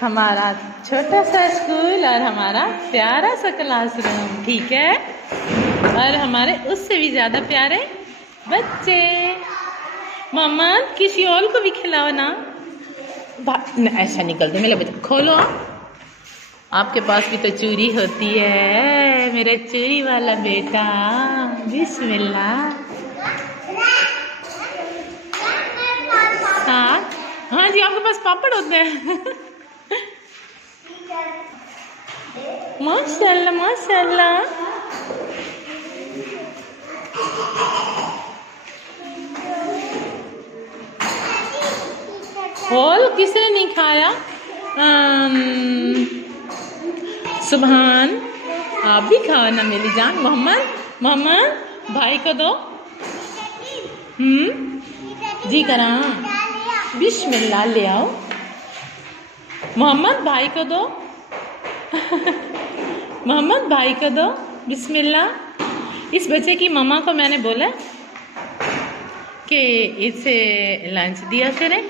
हमारा छोटा सा स्कूल और हमारा प्यारा सा क्लासरूम, ठीक है। और हमारे उससे भी ज़्यादा प्यारे बच्चे। मम्मा किसी और को भी खिलाओ ना। ऐसा निकलते मेरे बच्चे, खोलो। आपके पास भी तो चूड़ी होती है, मेरा चूड़ी वाला बेटा। बिस्मिल्लाह। हाँ जी, आपके पास पापड़ होते हैं। माशाल्लाह माशाल्लाह। और किसने नहीं खाया? सुभान, आप भी खाओ ना मेरी जान। मोहम्मद भाई को दो। जी करा। बिस्मिल्लाह, ले आओ। मोहम्मद भाई को दो। मोहम्मद भाई को दो। बिस्मिल्लाह। इस बच्चे की मम्मा को मैंने बोला कि इसे लंच दिया करें।